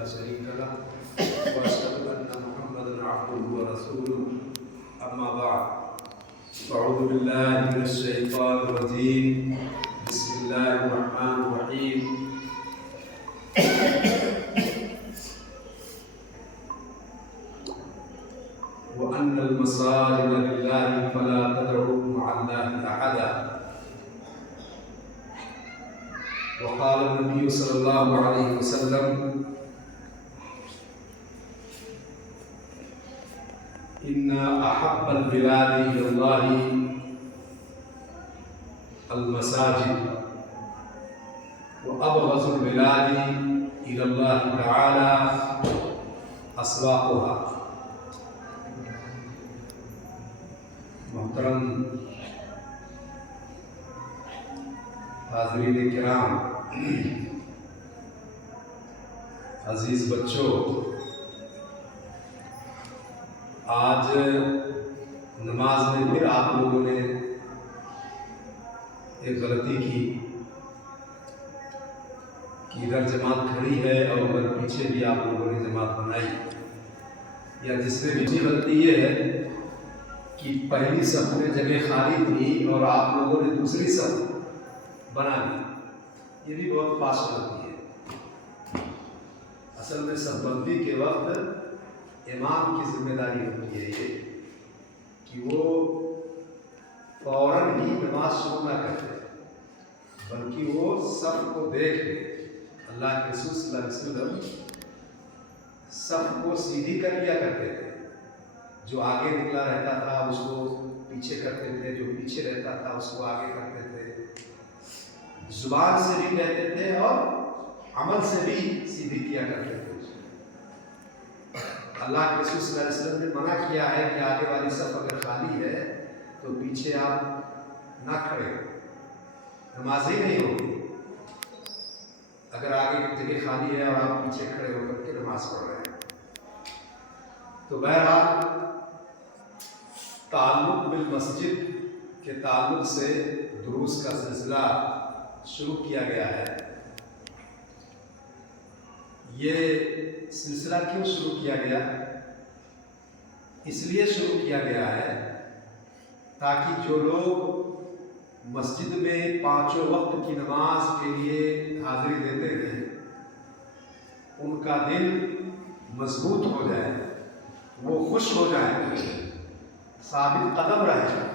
لا شريك له وأشهد أن محمدا عبده ورسوله أما بعد أعوذ بالله من الشيطان الرجيم بسم الله الرحمن الرحيم وأن المساجد لله فلا تدعوا مع الله أحدا وقال النبي صلى الله عليه وسلم إن أحب البلاد إلى الله المساجد وأبغض البلاد إلى الله تعالى أسواقها. محترم حاضرین کرام، عزیز بچوں، آج نماز میں پھر آپ لوگوں نے ایک غلطی کی کہ ادھر جماعت کھڑی ہے اور ادھر پیچھے بھی آپ لوگوں نے جماعت بنائی. یا جس میں بھی غلطی یہ ہے کہ پہلی صف میں جگہ خالی تھی اور آپ لوگوں نے دوسری صف بنا لی. یہ بھی بہت فاسٹ غلطی ہے. اصل میں صف بندی کے وقت امام کی ذمہ داری ہوتی ہے یہ کہ وہ فوراً ہی نماز شروع نہ کرتے بلکہ وہ صف کو دیکھ لے. اللہ کے رسول صلی اللہ علیہ وسلم صف کو سیدھی کر لیا کرتے تھے. جو آگے نکلا رہتا تھا اس کو پیچھے کرتے تھے، جو پیچھے رہتا تھا اس کو آگے کرتے تھے. زبان سے بھی کہتے تھے اور عمل سے بھی سیدھی کیا کرتے تھے. اللہ کے رسول صلی اللہ علیہ وسلم نے منع کیا ہے کہ آگے والی صف اگر خالی ہے تو پیچھے آپ نہ کھڑے ہو، نماز ہی نہیں ہوگی. اگر آگے جگہ خالی ہے اور آپ پیچھے کھڑے ہو کر کے نماز پڑھ رہے ہیں تو بہرحال تعلق بالمسجد کے تعلق سے دروس کا سلسلہ شروع کیا گیا ہے. یہ سلسلہ کیوں شروع کیا گیا؟ اس لیے شروع کیا گیا ہے تاکہ جو لوگ مسجد میں پانچوں وقت کی نماز کے لیے حاضری دیتے ہیں ان کا دل مضبوط ہو جائے، وہ خوش ہو جائیں، ثابت قدم رہے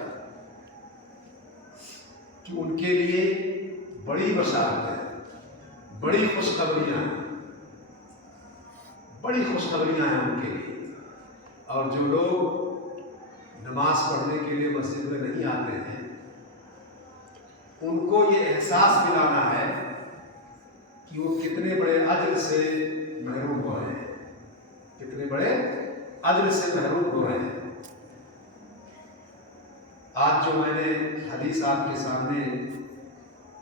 کہ ان کے لیے بڑی بشارت ہے، بڑی خوشخبریاں ہیں، بڑی خوشخبریاں ہیں ان کے لیے. اور جو لوگ نماز پڑھنے کے لیے مسجد میں نہیں آتے ہیں ان کو یہ احساس دلانا ہے کہ وہ کتنے بڑے اجر سے محروم ہو رہے ہیں، کتنے بڑے اجر سے محروم ہو رہے ہیں. آج جو میں نے حدیث آپ کے سامنے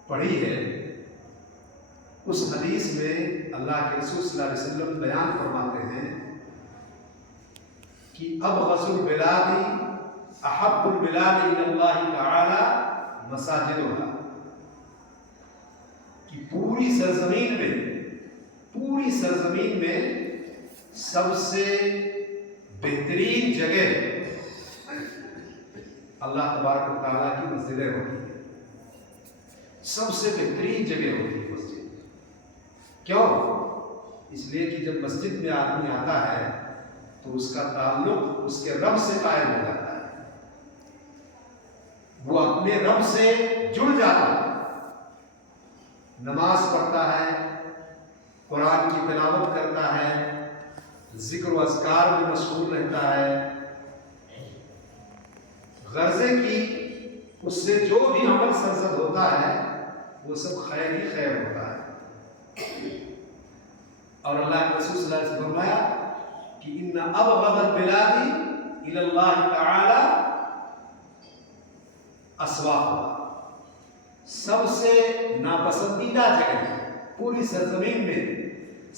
پڑھی ہے اس حدیث میں اللہ کے رسول صلی اللہ علیہ وسلم بیان فرماتے ہیں کہ ابغض البلاد احب البلاد الی اللہ تعالی مساجدها، کہ پوری سرزمین میں سب سے بہترین جگہ اللہ تبارک و تعالیٰ کی مسجدیں ہوتی ہیں. سب سے بہترین جگہ ہوتی ہے مسجد. کیوں؟ اس لیے کہ جب مسجد میں آدمی آتا ہے تو اس کا تعلق اس کے رب سے قائم ہو جاتا ہے، وہ اپنے رب سے جڑ جاتا ہے، نماز پڑھتا ہے، قرآن کی تلاوت کرتا ہے، ذکر و اذکار میں مشغول رہتا ہے. غرضے کی اس سے جو بھی عمل سرزد ہوتا ہے وہ سب خیر ہی خیر ہوتا ہے. اور اللہ کے رسول صلی اللہ علیہ وسلم فرمایا کہ ان ابغض البلاد الی اللہ تعالی اسواقها، سب سے ناپسندیدہ جگہ پوری سرزمین میں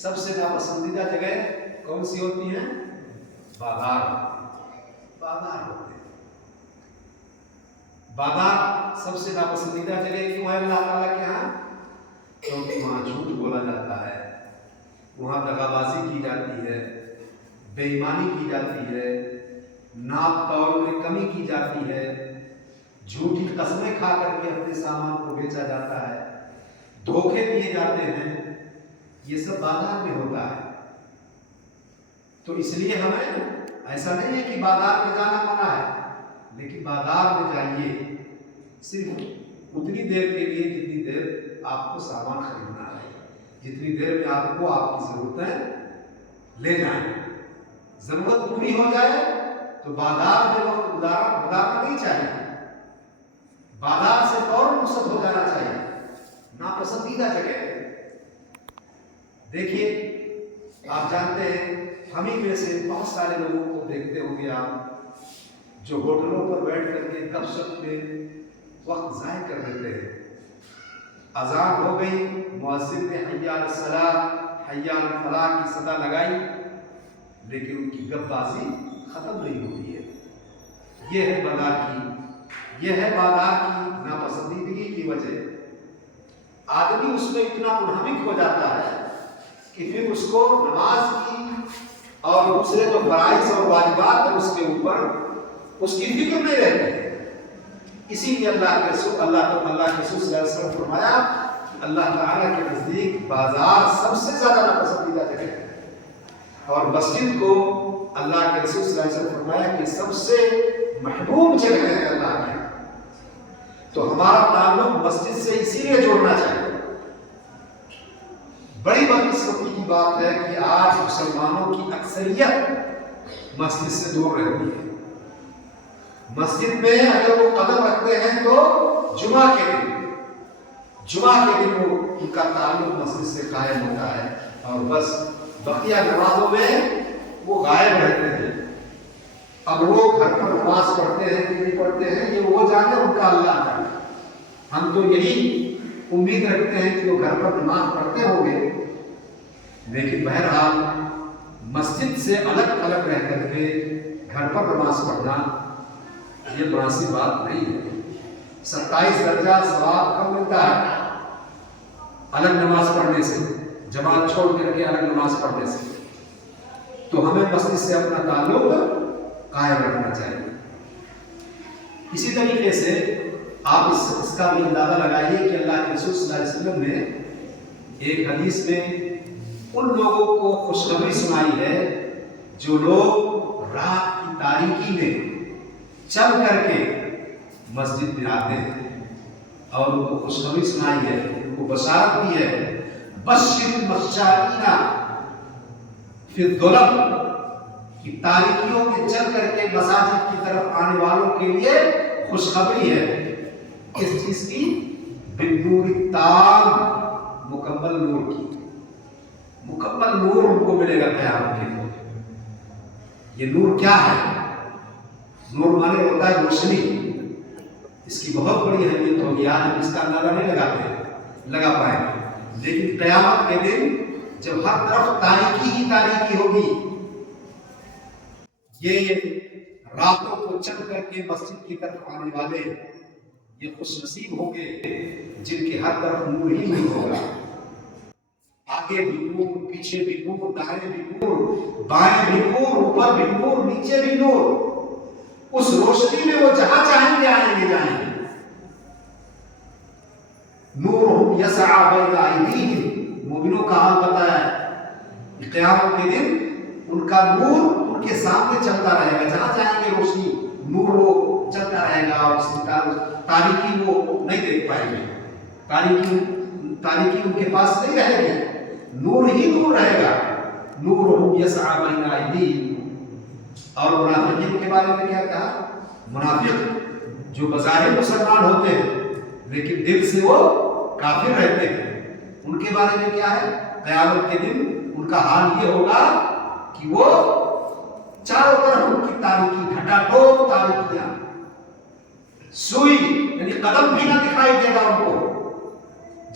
سب سے ناپسندیدہ جگہ کون سی ہوتی ہیں؟ بازار ہوتے ہیں. بازار سب سے ناپسندیدہ جگہ کیوں ہے اللہ تعالیٰ کے ہاں؟ کیونکہ وہاں جھوٹ بولا جاتا ہے، وہاں دغابازی کی جاتی ہے، بے ایمانی کی جاتی ہے، ناپ تول میں کمی کی جاتی ہے، جھوٹی قسمیں کھا کر کے اپنے سامان کو بیچا جاتا ہے، دھوکے دیے جاتے ہیں، یہ سب بازار میں ہوتا ہے۔ تو اس لیے ہمیں ایسا نہیں ہے کہ بازار میں جانا منع ہے، لیکن بازار میں جائیے صرف اتنی دیر کے لیے جتنی دیر آپ کو سامان خریدنا ہے، جتنی دیر میں آپ کو آپ کی ضرورتیں لے جائیں۔ ضرورت پوری ہو جائے تو بازار میں وقت گزارنا نہیں چاہیے، بازار سے فوراً رخصت ہو جانا چاہیے۔ ناپسندیدہ جگہ دیکھیے، آپ جانتے ہیں ہم ہی میں سے بہت سارے لوگوں کو دیکھتے ہوں گے آپ، جو ہوٹلوں پر بیٹھ کر کے گپ شپ میں وقت ضائع کر دیتے ہیں۔ اذان ہو گئی، مؤذن نے حی علی الصلاۃ حی علی الفلاح کی صدا لگائی، لیکن ان کی گپ بازی ختم نہیں ہوتی ہے۔ یہ ہے بازار کی ناپسندیدگی کی وجہ۔ آدمی اس میں اتنا منہمک ہو جاتا ہے کہ پھر اس کو نماز کی اور دوسرے جو فرائض اور واجبات ہیں اس کے اوپر اس کی فکر نہیں رہتی ہے۔ اسی لیے اللہ کے رسول صلی اللہ علیہ وسلم فرمایا کہ اللہ تعالیٰ کے نزدیک بازار سب سے زیادہ ناپسندیدہ جگہ ہے، اور مسجد کو اللہ کے رسول صلی اللہ علیہ وسلم فرمایا کہ سب سے محبوب جگہ ہے اللہ کے۔ تو ہمارا تعلق مسجد سے اسی لیے جوڑنا چاہیے۔ بڑی بدقسمتی کی بات ہے کہ آج مسلمانوں کی اکثریت مسجد سے دور رہتی ہے۔ مسجد میں اگر وہ قدم رکھتے ہیں تو جمعہ کے دن وہ ان کا تعلق مسجد سے قائم ہوتا ہے، اور بس بقیہ نمازوں میں وہ غائب رہتے ہیں۔ اب وہ گھر پر نماز پڑھتے ہیں کہ نہیں پڑھتے ہیں یہ وہ جانے، ان کا اللہ جانے۔ ہم تو یہی امید رکھتے ہیں کہ وہ گھر پر نماز پڑھتے ہوں گے، لیکن بہرحال مسجد سے الگ رہ کر کے گھر پر نماز پڑھنا یہ مناسب بات نہیں ہے۔ 27 درجہ ثواب کم ملتا ہے الگ نماز پڑھنے سے، جماعت چھوڑ کر کے الگ نماز پڑھنے سے۔ تو ہمیں مسجد سے اپنا تعلق قائم رکھنا چاہیے۔ اسی طریقے سے آپ اس کا بھی اندازہ لگائیے کہ اللہ کے رسول صلی اللہ علیہ وسلم نے ایک حدیث میں ان لوگوں کو خوشخبری سنائی ہے جو لوگ رات کی تاریکی میں چل کر کے مسجد میں آتے ہیں، اور ان کو خوشخبری سنائی ہے، ان کو بشارت دی ہے، بشر المشائین فی الظلم، کہ تاریکیوں میں چل کر کے مساجد کی طرف آنے والوں کے لیے خوشخبری ہے۔ اس چیز کی بالنور التام، مکمل نور کی، مکمل نور ان کو ملے گا قیامت کے دن۔ یہ نور کیا ہے؟ نور مانے ہوتا ہے روشنی، اس کی بہت بڑی اہمیت ہوگی، آج ہم اس کا اندازہ نہیں لگا پائیں گے، لیکن قیامت کے دن جب ہر طرف تاریکی ہی تاریکی ہوگی، یہ راتوں کو چل کر کے مسجد کی طرف آنے والے یہ خوش نصیب ہوں گے جن کے ہر طرف نور ہی نہیں ہوگا، آگے بھی نور، پیچھے بھی نور، دائیں بھی نور، بائیں بھی نور، اوپر بھی نور، نیچے بھی نور۔ اس روشنی میں وہ جہاں چاہیں گے آئیں گے جائیں گے۔ نورہم یسعی بین ایدیہم، مومنوں کا حال بتایا ہے، قیامت کے دن ان کا نور ان کے سامنے چلتا رہے گا، جہاں چاہیں گے روشنی نور وہ چلتا رہے گا، اور اس کی تاریکی وہ نہیں دیکھ پائیں گے، تاریکی ان کے پاس نہیں رہے گی، نور ہی نور رہے گا۔ نورہم یسعی بین ایدیہم۔ اور منافقین کے بارے میں کیا کہا؟ منافق جو بظاہر مسلمان ہوتے ہیں لیکن دل سے وہ کافر رہتے ہیں، ان کے بارے میں کیا ہے؟ قیامت کے دن ان کا حال یہ ہوگا کہ وہ چاروں طرف ان کی تاریکی، گھٹا ٹوپ تاریکیاں، سوئی یعنی قدم بھی نہ دکھائی دے گا ان کو۔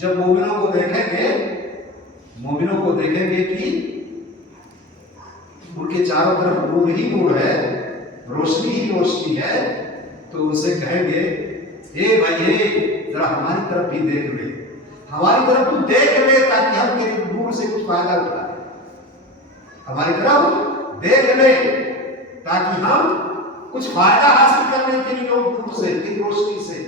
جب مومنوں کو دیکھیں گے کہ ان کے چاروں طرف نور ہی نور ہے، روشنی ہی روشنی ہے، تو ان سے کہیں گے اے بھائی ذرا ہماری طرف بھی دیکھ لے، ہماری طرف تو دیکھ لے تاکہ ہم تیرے نور سے کچھ فائدہ اٹھائیں۔ ہماری طرف دیکھ لے تاکہ ہم کچھ فائدہ حاصل کرنے کے لیے لوگ دور سے دن روشنی سے.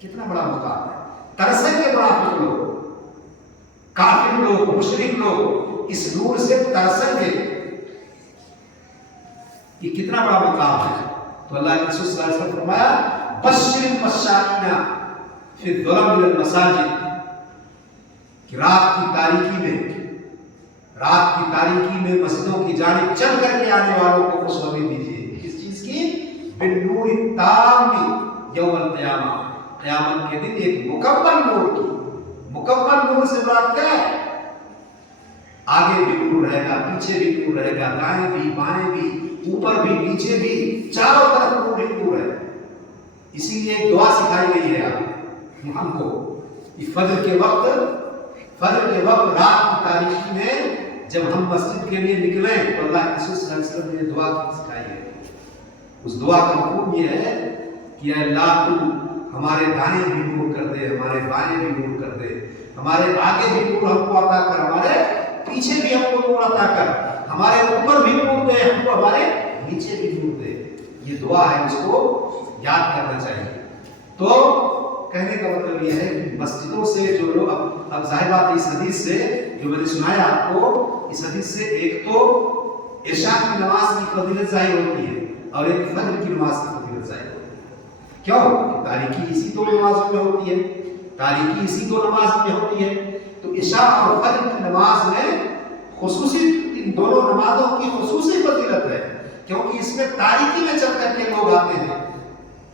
کتنا بڑا مقام ہے. ترسیں گے منافق لوگ, کافر لوگ, مشرک لوگ اس نور سے ترسیں گے. یہ کتنا بڑا مقام ہے. تو اللہ کے رسول صلی اللہ علیہ وسلم فرمایا بشر المشائین فی الظلم من المساجد, کہ رات کی تاریکی میں مسجدوں کی جانب چل کر کے آنے والوں کو خوشخبری دیجیے. کس چیز کی؟ بالنور التام یوم القیامہ, قیامت کے دن ایک مکمل نور کی. مکمل نور سے مراد کیا ہے؟ آگے بھی نور رہے گا, پیچھے بھی نور رہے گا, دائیں بھی بائیں بھی, اوپر بھی نیچے بھی, چاروں طرف نور ہی نور ہے. اسی لیے ایک دعا سکھائی گئی ہے ہم کو. فجر کے وقت رات کی تاریکی میں جب ہم مسجد کے لیے نکلیں تو اللہ کے رسول صلی اللہ علیہ وسلم نے دعا سکھائی ہے. اس دعا کا مفہوم یہ ہے کہ اے اللہ تو ہمارے دائیں بھی نور کر دے, ہمارے بائیں بھی نور کر دے, ہمارے آگے بھی نور ہم کو عطا کر, ہمارے پیچھے بھی ہم کو نور عطا کر, ہمارے اوپر بھی نور دے, ہم کو ہمارے نیچے بھی نور دے. یہ دعا ہے, اس کو یاد کرنا چاہیے. تو کہنے کا مطلب یہ ہے کہ مسجدوں سے جو لوگ اب ظاہر بات ہے اس حدیث سے جو میں نے سنایا آپ کو, اس حدیث سے ایک تو عشاء کی نماز کی فضیلت ظاہر ہوتی ہے اور ایک فجر کی نماز کی فضیلت ظاہر ہوتی ہے. کیوں؟ تاریکی اسی دو نمازوں میں ہوتی ہے, تاریکی اسی دو نماز میں ہوتی ہے. تو عشاء اور فجر کی نماز میں خصوصی, ان دونوں نمازوں کی خصوصی فضیلت ہے کیونکہ اس میں تاریکی میں چل کر کے لوگ آتے ہیں,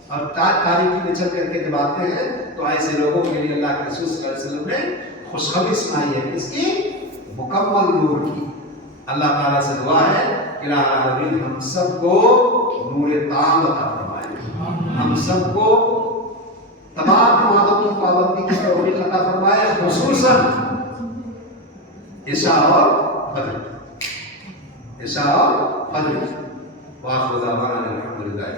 اور تاریکی میں چل کر کے جب آتے ہیں تو ایسے لوگوں کے لیے اللہ کے رسول صلی اللہ علیہ وسلم نے خوشخبری سنائی ہے. اس کی مکمل نور کی. اللہ تعالیٰ سے دعا ہے کہ الہ العالمین ہم سب کو نور تام عطا فرمائے, ہم سب کو تمام نمازوں کی پابندی کی توفیق عطا فرمائے, خصوصاً عشاء اور فجر. عشاء اور فجر. وآخر دعوانا الحمد للہ.